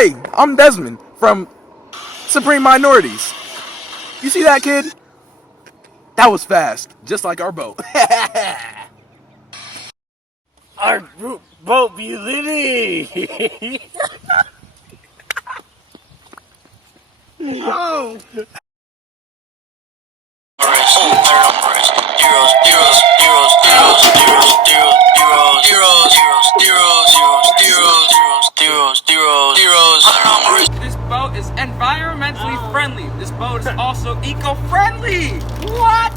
Hey, I'm Desmond from Supreme Minorities. You see that, kid? That was fast, just like our boat. Our boat be litty. Oh. This boat is environmentally friendly. This boat is also eco-friendly. What?